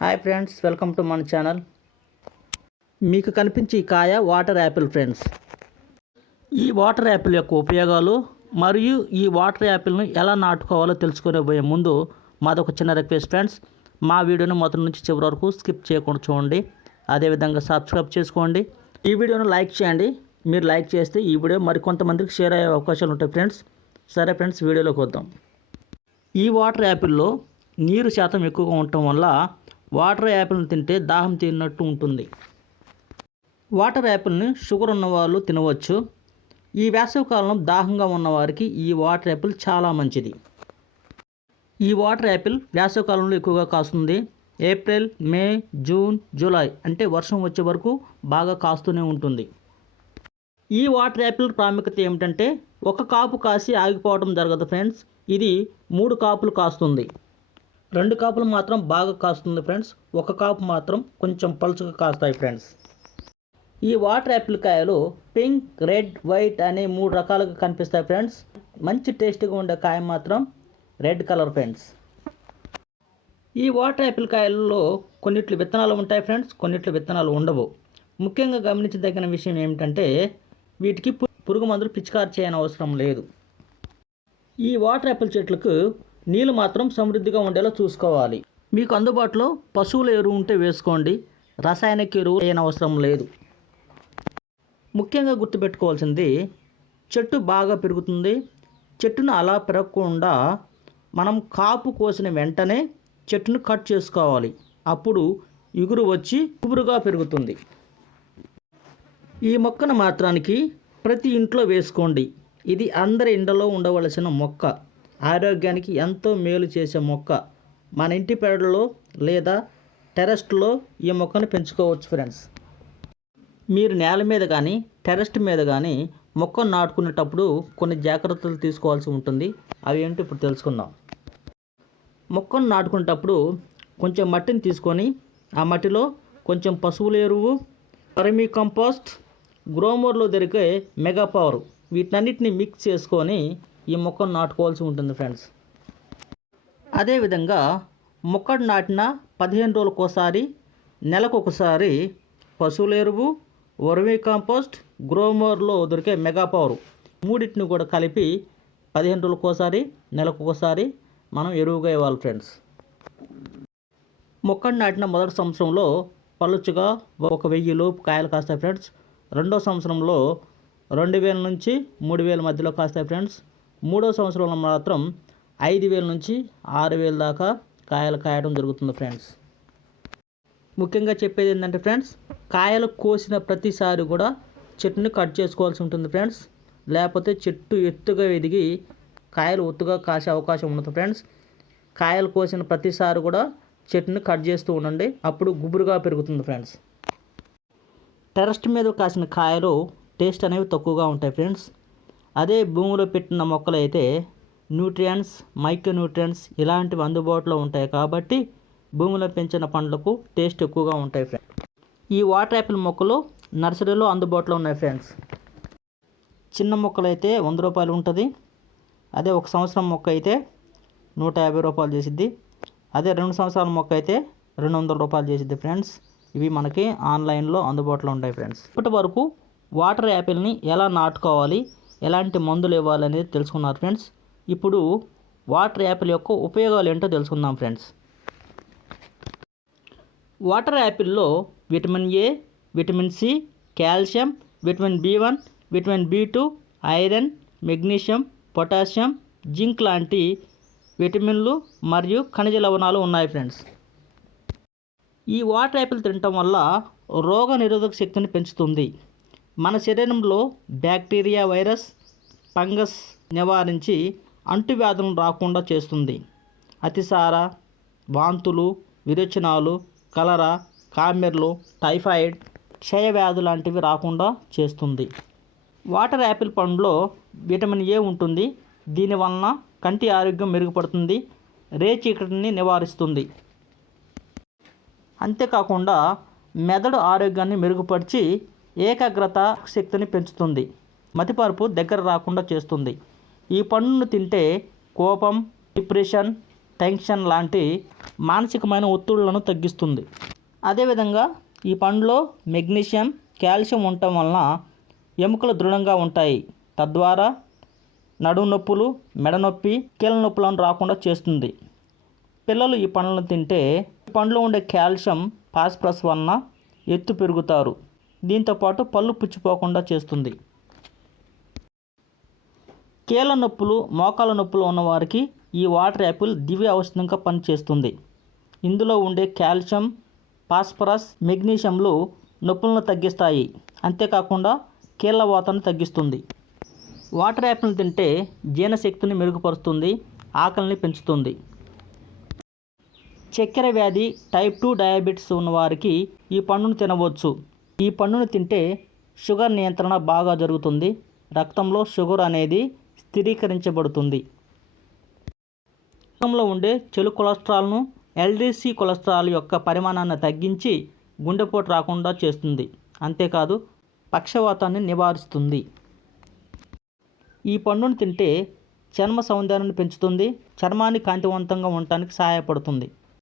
Hi friends welcome to మన channel. మీకు కనిపించే కాయ వాటర్ యాపిల్ ఫ్రెండ్స్. ఈ వాటర్ యాపిల్ యొక్క ఉపయోగాలు మరియు ఈ వాటర్ యాపిల్ని ఎలా నాటుకోవాలో తెలుసుకునే పోయే ముందు మాదొక చిన్న రిక్వెస్ట్ ఫ్రెండ్స్. మా వీడియోను మొదటి నుంచి చివరి వరకు స్కిప్ చేయకుండా చూడండి. అదేవిధంగా సబ్స్క్రైబ్ చేసుకోండి. ఈ వీడియోను లైక్ చేయండి. మీరు లైక్ చేస్తే ఈ వీడియో మరికొంతమందికి షేర్ అయ్యే అవకాశాలు ఉంటాయి ఫ్రెండ్స్. సరే ఫ్రెండ్స్ వీడియోలోకి వద్దాం. ఈ వాటర్ యాపిల్లో నీరు శాతం ఎక్కువగా ఉండటం వల్ల వాటర్ యాపిల్ని తింటే దాహం తీరినట్టు ఉంటుంది. వాటర్ యాపిల్ని షుగర్ ఉన్నవాళ్ళు తినవచ్చు. ఈ వేసవికాలంలో దాహంగా ఉన్నవారికి ఈ వాటర్ యాపిల్ చాలా మంచిది. ఈ వాటర్ యాపిల్ వేసవికాలంలో ఎక్కువగా కాస్తుంది. ఏప్రిల్ మే జూన్ జూలై అంటే వర్షం వచ్చే వరకు బాగా కాస్తూనే ఉంటుంది. ఈ వాటర్ యాపిల్ ప్రాముఖ్యత ఏమిటంటే ఒక కాపు కాసి ఆగిపోవడం జరగదు ఫ్రెండ్స్. ఇది మూడు కాపులు కాస్తుంది. రెండు కాపులు మాత్రం బాగా కాస్తుంది ఫ్రెండ్స్. ఒక కాపు మాత్రం కొంచెం పలుచగా కాస్తాయి ఫ్రెండ్స్. ఈ వాటర్ యాపిల్ కాయలు పింక్ రెడ్ వైట్ అనే మూడు రకాలుగా కనిపిస్తాయి ఫ్రెండ్స్. మంచి టేస్ట్గా ఉండే కాయ మాత్రం రెడ్ కలర్ ఫ్రెండ్స్. ఈ వాటర్ యాపిల్ కాయల్లో కొన్నిట్లు విత్తనాలు ఉంటాయి ఫ్రెండ్స్. కొన్నిట్లు విత్తనాలు ఉండవు. ముఖ్యంగా గమనించదగిన విషయం ఏమిటంటే వీటికి పు- పురుగు మందులు పిచికారి చేయని అవసరం లేదు. ఈ వాటర్ యాపిల్ చెట్లకు నీళ్ళు మాత్రం సమృద్ధిగా ఉండేలా చూసుకోవాలి. మీకు అందుబాటులో పశువుల ఎరువు ఉంటే వేసుకోండి. రసాయనిక ఎరువు అయిన అవసరం లేదు. ముఖ్యంగా గుర్తుపెట్టుకోవాల్సింది చెట్టు బాగా పెరుగుతుంది. చెట్టును అలా పెరగకుండా మనం కాపు కోసిన వెంటనే చెట్టును కట్ చేసుకోవాలి. అప్పుడు ఇగురు వచ్చి కుబురుగా పెరుగుతుంది. ఈ మొక్కను మాత్రానికి ప్రతి ఇంట్లో వేసుకోండి. ఇది అందరి ఇండలో ఉండవలసిన మొక్క. ఆరోగ్యానికి ఎంతో మేలు చేసే మొక్క మన ఇంటి పెరడులో లేదా టెరెస్ట్లో ఈ మొక్కను పెంచుకోవచ్చు ఫ్రెండ్స్. మీరు నేల మీద కానీ టెరెస్ట్ మీద కానీ మొక్కను నాటుకునేటప్పుడు కొన్ని జాగ్రత్తలు తీసుకోవాల్సి ఉంటుంది. అవి ఏంటో ఇప్పుడు తెలుసుకుందాం. మొక్కను నాటుకునేటప్పుడు కొంచెం మట్టిని తీసుకొని ఆ మట్టిలో కొంచెం పశువుల ఎరువు పరమీ కంపోస్ట్ గ్రోమోర్లో దొరికే మెగా పవర్ వీటన్నిటిని మిక్స్ చేసుకొని ఈ మొక్కను నాటుకోవాల్సి ఉంటుంది ఫ్రెండ్స్ అదేవిధంగా మొక్కను నాటిన పదిహేను రోజులకోసారి నెలకు ఒకసారి పశువుల ఎరువు వర్మీ కాంపోస్ట్ గ్రోమోర్లో దొరికే మెగా పవర్. మూడింటిని కూడా కలిపి పదిహేను రోజులకోసారి నెలకు ఒకసారి మనం ఎరువుగా ఇవ్వాలి ఫ్రెండ్స్ మొక్కను నాటిన మొదటి సంవత్సరంలో పలుచుగా ఒక వెయ్యి లోపు కాయలు కాస్తాయి ఫ్రెండ్స్ రెండో సంవత్సరంలో రెండు వేల నుంచి మూడు వేల మధ్యలో కాస్తాయి ఫ్రెండ్స్ మూడో సంవత్సరంలో మాత్రం ఐదు వేల నుంచి ఆరు వేల దాకా కాయలు కాయడం జరుగుతుంది ఫ్రెండ్స్. ముఖ్యంగా చెప్పేది ఏంటంటే ఫ్రెండ్స్ కాయలు కోసిన ప్రతిసారి కూడా చెట్టుని కట్ చేసుకోవాల్సి ఉంటుంది ఫ్రెండ్స్. లేకపోతే చెట్టు ఎత్తుగా ఎదిగి కాయలు ఒత్తుగా కాసే అవకాశం ఉండదు ఫ్రెండ్స్. కాయలు కోసిన ప్రతిసారి కూడా చెట్టుని కట్ చేస్తూ ఉండండి అప్పుడు గుబురుగా పెరుగుతుంది ఫ్రెండ్స్. టెరస్ట్ మీద కాసిన కాయలు టేస్ట్ అనేవి తక్కువగా ఉంటాయి ఫ్రెండ్స్. అదే భూమిలో పెట్టిన మొక్కలు అయితే న్యూట్రియంట్స్ మైక్రో న్యూట్రియంట్స్ ఇలాంటివి అందుబాటులో ఉంటాయి కాబట్టి భూమిలో పెంచిన పండ్లకు టేస్ట్ ఎక్కువగా ఉంటాయి ఫ్రెండ్స్. ఈ వాటర్ యాపిల్ మొక్కలు నర్సరీలో అందుబాటులో ఉన్నాయి ఫ్రెండ్స్. చిన్న మొక్కలు అయితే వంద రూపాయలు ఉంటుంది. అదే ఒక సంవత్సరం మొక్క అయితే నూట యాభై రూపాయలు చేసిద్ది. అదే రెండు సంవత్సరాల మొక్క అయితే రెండు వందల రూపాయలు చేసిద్ది ఫ్రెండ్స్. ఇవి మనకి ఆన్లైన్లో అందుబాటులో ఉంటాయి ఫ్రెండ్స్. ఇప్పటి వరకు వాటర్ యాపిల్ని ఎలా నాటుకోవాలి? ఎలాంటి మందులు ఇవ్వాలనేది తెలుసుకున్నారు ఫ్రెండ్స్. ఇప్పుడు వాటర్ యాపిల్ యొక్క ఉపయోగాలు ఏంటో తెలుసుకుందాం friends. Water యాపిల్లో vitamin A vitamin C calcium vitamin B one vitamin B two iron magnesium potassium zinc లాంటి విటమిన్లు మరియు ఖనిజ లవణాలు ఉన్నాయి ఫ్రెండ్స్. ఈ వాటర్ యాపిల్ తినటం వల్ల రోగ నిరోధక శక్తిని పెంచుతుంది. మన శరీరంలో బ్యాక్టీరియా వైరస్ ఫంగస్ నివారించి అంటువ్యాధులను రాకుండా చేస్తుంది. అతిసార వాంతులు విరోచనాలు కలరా కామెర్లు టైఫాయిడ్ క్షయవ్యాధు లాంటివి రాకుండా చేస్తుంది. వాటర్ యాపిల్ పండులో విటమిన్ ఏ ఉంటుంది. దీనివలన కంటి ఆరోగ్యం మెరుగుపడుతుంది. రేచీకటిని నివారిస్తుంది. అంతేకాకుండా మెదడు ఆరోగ్యాన్ని మెరుగుపరిచి ఏకాగ్రత శక్తిని పెంచుతుంది. మతిపరుపు దగ్గర రాకుండా చేస్తుంది. ఈ పండును తింటే కోపం డిప్రెషన్ టెన్షన్ లాంటి మానసికమైన ఒత్తిళ్ళను తగ్గిస్తుంది. అదేవిధంగా ఈ పండులో మెగ్నీషియం కాల్షియం ఉండటం వలన ఎముకలు దృఢంగా ఉంటాయి. తద్వారా నడుము నొప్పులు మెడ నొప్పి కీళ్ళ నొప్పులను రాకుండా చేస్తుంది. పిల్లలు ఈ పండ్లను తింటే ఈ పండ్లో ఉండే కాల్షియం ఫాస్ఫరస్ వలన ఎత్తు పెరుగుతారు. దీంతోపాటు పళ్ళు పుచ్చిపోకుండా చేస్తుంది. కీళ్ళ నొప్పులు మోకాల నొప్పులు ఉన్నవారికి ఈ వాటర్ యాపిల్ దివ్య ఔషధంగా పనిచేస్తుంది. ఇందులో ఉండే కాల్షియం ఫాస్ఫరస్ మెగ్నీషియంలు నొప్పులను తగ్గిస్తాయి. అంతేకాకుండా కీళ్ళ వాతను తగ్గిస్తుంది. వాటర్ యాపిల్ని తింటే జీర్ణశక్తిని మెరుగుపరుస్తుంది ఆకలిని పెంచుతుంది. చక్కెర వ్యాధి టైప్ టూ డయాబెటీస్ ఉన్నవారికి ఈ పండును తినవచ్చు. ఈ పండును తింటే షుగర్ నియంత్రణ బాగా జరుగుతుంది. రక్తంలో షుగర్ అనేది స్థిరీకరించబడుతుంది. రక్తంలో ఉండే చెడు కొలెస్ట్రాల్ను ఎల్డిసి కొలెస్ట్రాల్ యొక్క పరిమాణాన్ని తగ్గించి గుండెపోటు రాకుండా చేస్తుంది. అంతేకాదు పక్షవాతాన్ని నివారిస్తుంది. ఈ పండును తింటే చర్మ సౌందర్యాన్ని పెంచుతుంది. చర్మాన్ని కాంతివంతంగా ఉండటానికి సహాయపడుతుంది.